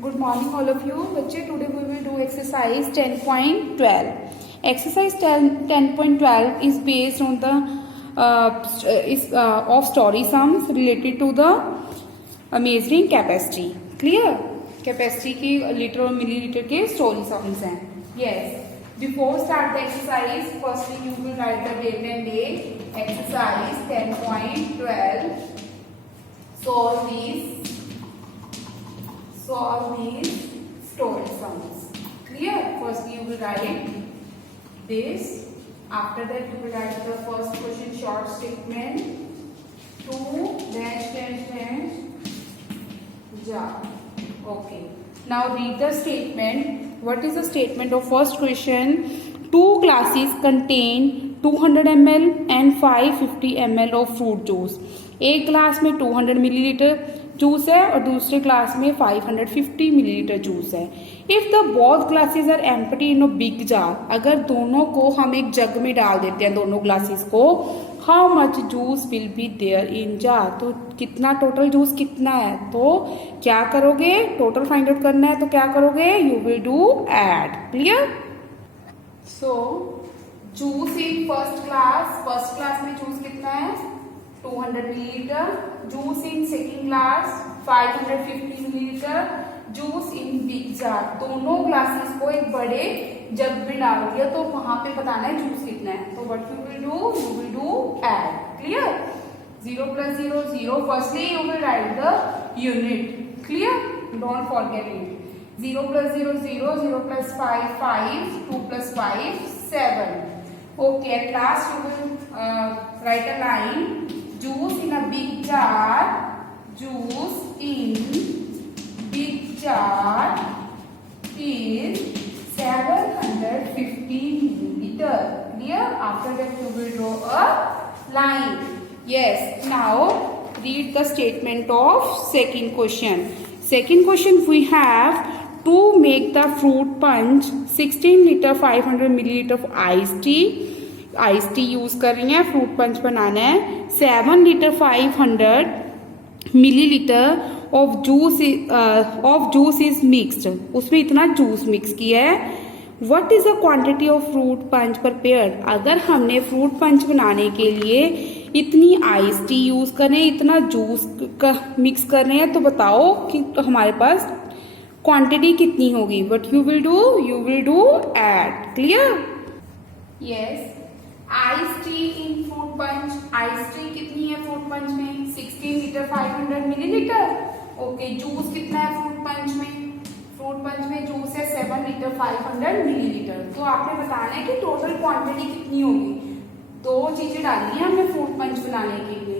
Good morning all of you. बच्चे today we will do exercise 10.12. Exercise 10.12 is based on the of story sums related to the measuring capacity. Clear? Capacity की litre और millilitre के story sums हैं. Yes. Before start the exercise, firstly you will write the date and date. Exercise 10.12. Solve these story sums. Clear? First you will write this. After that you will write the first question short statement. 2 dash ja. Okay. Now read the statement. What is the statement of first question? 2 glasses contain 200 ml and 550 ml of fruit juice. एक glass में 200 millilitre juice है और दूसरे glass में 550 millilitre juice है. If the both glasses are empty in a big jar, अगर दोनों को हम एक जग में डाल देते हैं, दोनों ग्लासेस को, how much juice will be there in jar, तो कितना टोटल जूस कितना है. तो क्या करोगे, टोटल फाइंड आउट करना है तो क्या करोगे, you will do add. Clear? So juice in first class में जूस कितना है 200 millilitre. Juice in second glass 550 millilitre. Juice in big jar, दोनों ग्लासेस को एक बड़े जग में डाल दिया तो वहां पे बताना है जूस कितना है. तो what you will do add. Clear? 0 plus 0 0. Firstly you will write the unit. Clear? Don't forget it. 0 plus 0 0. 0 plus 5 5. 2 plus 5 7. Okay, at last you will write a line. Juice in a big jar. Juice in big jar is 750 milliliter. Clear? After that you will draw a line. Yes. Now read the statement of second question. Second question we have to make the fruit punch 16 liter 500 milliliter of iced tea. Ice tea use कर रही हैं, fruit punch बनाना है. 7 litre 500 millilitre of juice is mixed, उसमें इतना juice mix किया है. What is the quantity of fruit punch prepared, अगर हमने फ्रूट पंच बनाने के लिए इतनी आइस टी यूज करें, इतना जूस मिक्स कर रहे हैं, तो बताओ कि हमारे पास क्वांटिटी कितनी होगी. What you will do add. Clear? Yes. Ice tea in fruit punch, ice tea कितनी है फ्रूट पंच में 16 लीटर 500 मिलीलीटर. ओके. जूस कितना है फ्रूट पंच में जूस है 7 लीटर 500 मिलीलीटर. तो आपने बताना है कि टोटल क्वांटिटी कितनी होगी. दो चीजें डालनी है हमने फ्रूट पंच बनाने के लिए.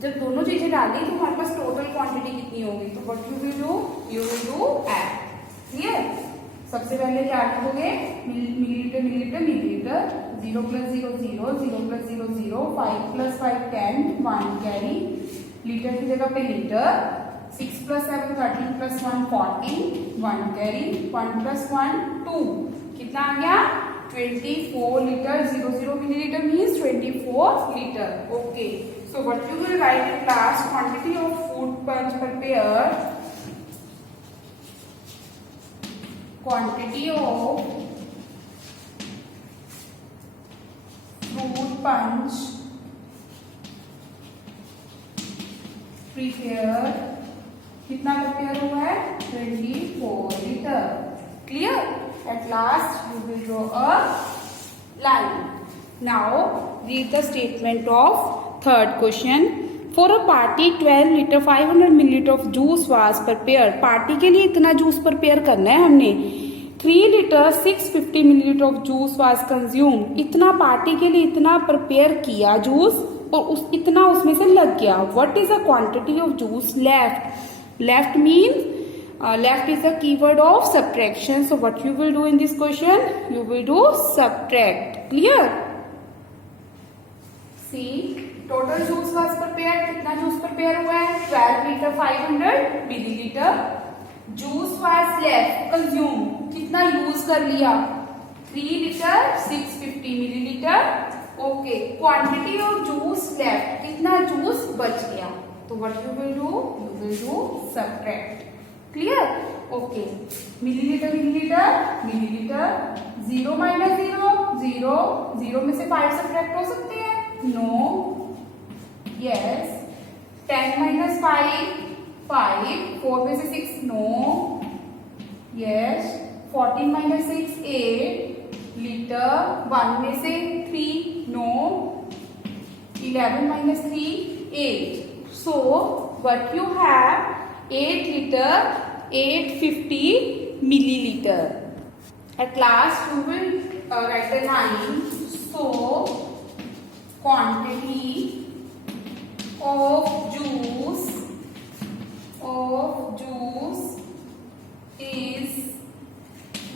जब दोनों चीजें डाली तो हमारे पास टोटल क्वांटिटी कितनी होगी. तो what you will do add. Clear? सबसे पहले क्या लिखोगे, millilitre. 0 plus 0 0. 0 plus 0 0. 5 plus 5 10. 1 carry. Litre की जगह पे litre. 6 plus 7 13 plus 1 14. 1 carry. 1 plus 1 2. कितना आ गया 24 litre. 0 millilitre means 24 litre. Okay. So what you will write in class, quantity of fruit punch prepared. Quantity of fruit punch prepared, कितना prepare हुआ है 24 litre. Clear? At last you will draw a line. Now read the statement of third question. For a party 12 litre 500 millilitre of juice was prepare, party के लिए इतना juice prepare करना है हमने. 3 litre 650 millilitre of juice was consume, इतना party के लिए इतना प्रिपेयर किया जूस और इतना उसमें से लग गया. What is the quantity of juice left. Left is the keyword of subtraction. So what you will do in this question, you will do subtract. Clear? See total juice was prepared, कितना juice prepare हुआ है 12 litre 500 millilitre. Juice was left consume, कितना use कर लिया 3 litre 650 millilitre. Okay. Quantity of juice left, कितना juice बच गया. तो what you will do subtract. Clear? Okay millilitre millilitre millilitre, 0 minus 0 0, 0 में से 5 सब्ट्रैक्ट हो सकते हैं? No, yes. 10 माइनस 5 5, 4 में से 6 नो, यस। 14 माइनस 6 8 लीटर, 1 में से 3 no, 11 minus 3 8. So what you have 8 liter 850 milliliter. At last you will write the line. So quantity of juice is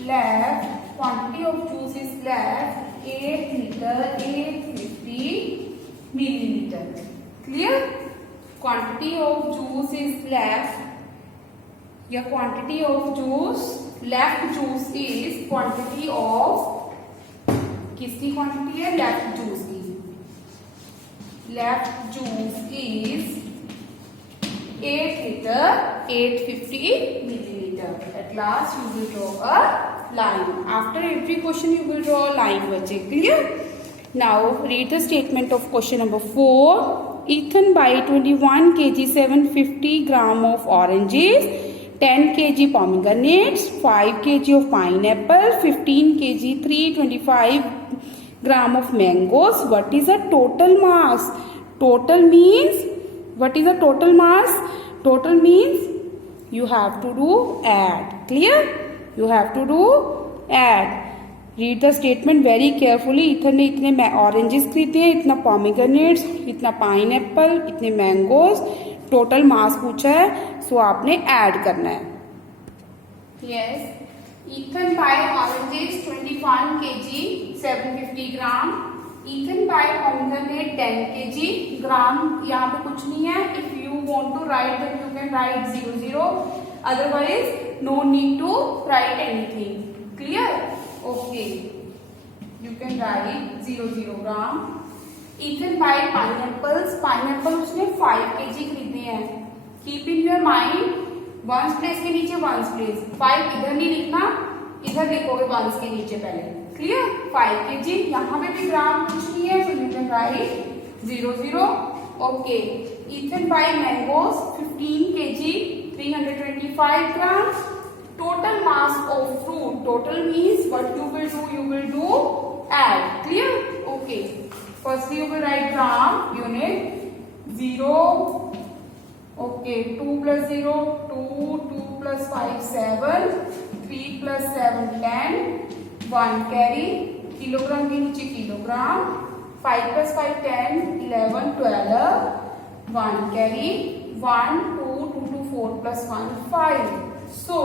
left. Quantity of juice is left 8 liter 850 milliliter. Clear? Quantity of juice is left. Your quantity of juice, left juice is quantity of किसकी quantity है? Left juice की. Left juice is 8 liter 850 milliliter. At last you will draw a line. After every question you will draw a line. बच्चे clear? Now read the statement of question number 4. Ethan buy 21 kg 750 gram of oranges, 10 kg pomegranates, 5 kg of pineapple, 15 kg 325 gram of mangoes. What is the total mass? Total means, what is the total mass? Total means you have to do add. Clear? You have to do add. Read the statement very carefully. Ethan ने इतने oranges खरीदे हैं, इतना pomegranates, इतना pineapple, इतने mangoes, total mass पूछा है, सो आपने ऐड करना है. Yes, Ethan buy oranges 21 kg 750 gram. Ethan buy pomegranate 10 kg gram. यहाँ पे कुछ नहीं है. If you want to write then you can write 00, otherwise no need to write anything. Clear? Okay, you can write 00 gram. Ethan buy pineapples. Pineapple उसने 5 kg खरीदे हैं. Keep in your mind, ones place के नीचे ones place. 5 इधर नहीं लिखना, इधर लिखोगे ones के नीचे पहले. Clear? 5 kg. यहाँ पे भी ग्राम कुछ नहीं है, so you can write 00. Okay. Ethan buy mangoes 15 kg 325 grams. Total mass of fruit. Total means what you will do? You will do add. Clear? Okay. Firstly you will write gram, unit, 0. Okay. 2 plus 0, 2. 2 plus 5, 7. 3 plus 7, 10. 1 carry. Kilogram के नीचे kilogram. 5 plus 5, 10. 11, 12. 1 carry. 1, 2, 2 to 4 plus 1, 5. So,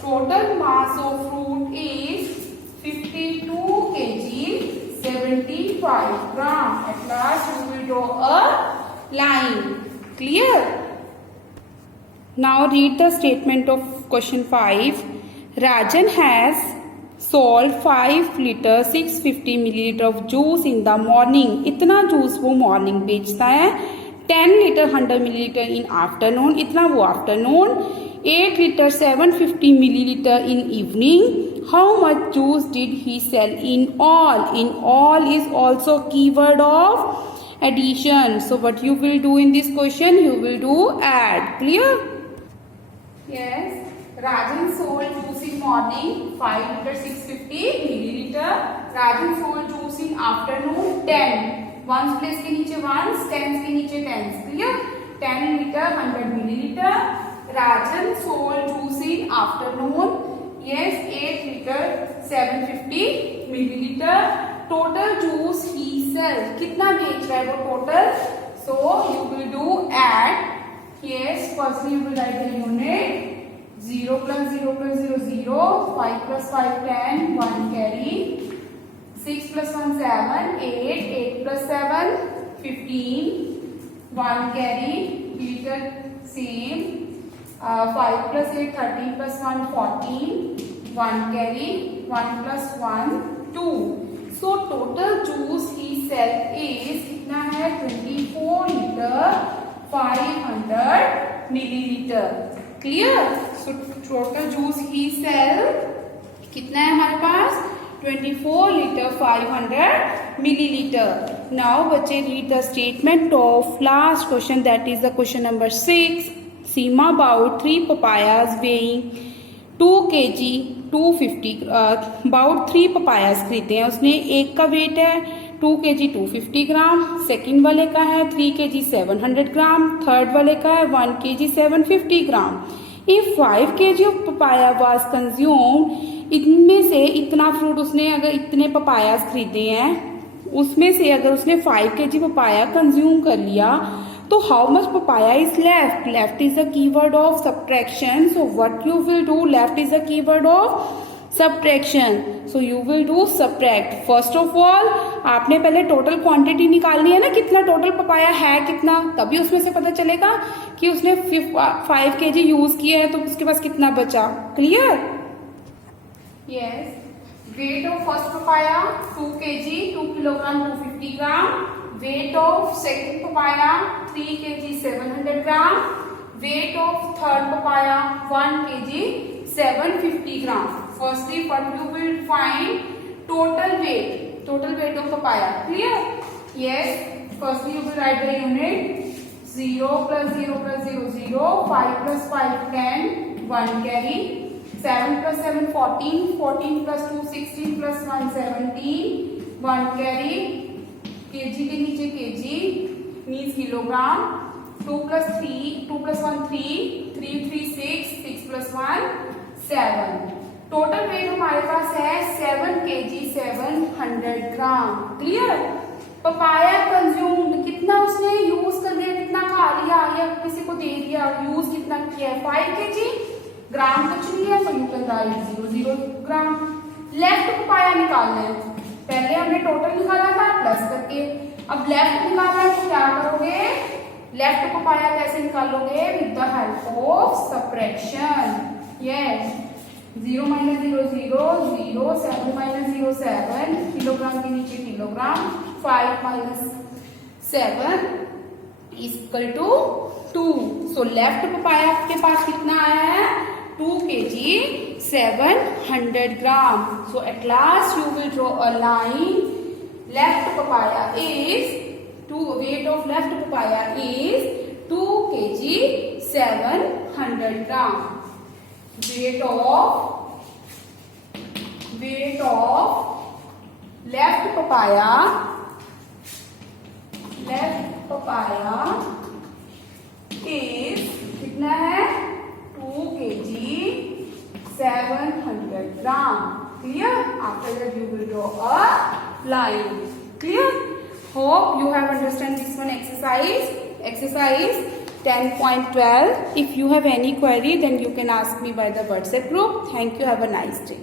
total mass of fruit is 52 kg 75 gram. At last you will draw a line. Clear? Now read the statement of question 5. Rajan has sold 5 liter 650 milliliter of juice in the morning. इतना juice वो morning बेचता है. 10 liter 100 milliliter in afternoon. इतना वो afternoon. 8 liter 750 milliliter in evening. How much juice did he sell in all? In all is also keyword of addition. So what you will do in this question? You will do add. Clear? Yes. Rajan sold juice in morning 5 liter 650 milliliter. Rajan sold juice in afternoon 10. Ones place के नीचे ones, tens के नीचे tens. Clear? 10 liter 100 milliliter. Rajan sold juice in afternoon. Yes, 8 liter 750 milliliter. Total juice he sells. कितना बेच रहा है वो total? So you will do add. Yes, firstly you will write the unit. 0 plus 0 plus 0 0. 5 plus 5 10. 1 carry. 6 plus 1 7. 8. 8 plus 7 15. 1 carry. Liter same. 5 plus 8 13 plus 1 14. 1 carry. 1 plus 1 2. So total juice he sell is कितना है? 24 liter 500 milliliter. Clear? So total juice he sell कितना है हमारे पास 24 liter 500 milliliter. Now बच्चे read the statement of last question, that is the question number 6. Seema bought 3 papayas weighing 2 kg 250 about 3 papayas खरीदे हैं उसने. एक का वेट है 2 kg 250 ग्राम, सेकेंड वाले का है 3 kg 700 ग्राम, थर्ड वाले का है 1 kg 750 gram. If 5 kg of papaya was consumed, इनमें से इतना फ्रूट उसने अगर इतने पपायास खरीदे हैं उसमें से अगर उसने 5 kg पपाया कंज्यूम कर लिया तो how much papaya is left. Left is the keyword of subtraction. So what you will do, left is the keyword of subtraction. So you will do subtract. First of all आपने पहले total quantity निकालनी है ना, कितना total papaya है कितना, तभी उसमें से पता चलेगा कि उसने 5 kg यूज किए हैं तो उसके पास कितना बचा. Clear. Yes. Weight of first papaya 2 kg 2 kilogram 250 gram. Weight of second papaya 3 kg 700 gram. Weight of third papaya 1 kg 750 gram. Firstly, what you will find total weight. Total weight of papaya. Clear? Yes. Firstly, you will write the unit. 0 plus 0 plus 0 0. 5 plus 5 10. 1 carry. 7 plus 7 14, 14 plus 2 16 plus 1 17, 1 carry, kg के नीचे kg means kilogram. 2 plus 1 3, 3 3 6, 6 plus 1 7. Total weight हमारे पास है 7 kg 700 ग्राम. Clear. Papaya consumed कितना उसने use कर लिया, कितना खा लिया या किसी को दे दिया, यूज कितना किया है 5 kg. ग्राम कुछ नहीं है, so you can write 0 gram. Left papaya निकालना है. पहले हमने टोटल निकाला था प्लस करके, अब लेफ्ट निकालना है तो क्या करोगे, लेफ्ट पपाया कैसे निकालोगे, with the help of subtraction. Yes. 0 minus 0 0 0, 7 minus 0 7, kilogram के नीचे kilogram. 5 minus 7 is equal to 2. So left papaya के पास कितना आया है 2 kg 700 gram. So at last you will draw a line. Left papaya is weight of left papaya is 2 kg 700 gram. Weight of left papaya is कितना है 2 kg 700 gram. Clear? After that you will draw a line. Clear? Hope you have understand this one exercise. Exercise 10.12. If you have any query then you can ask me by the WhatsApp group. Thank you. Have a nice day.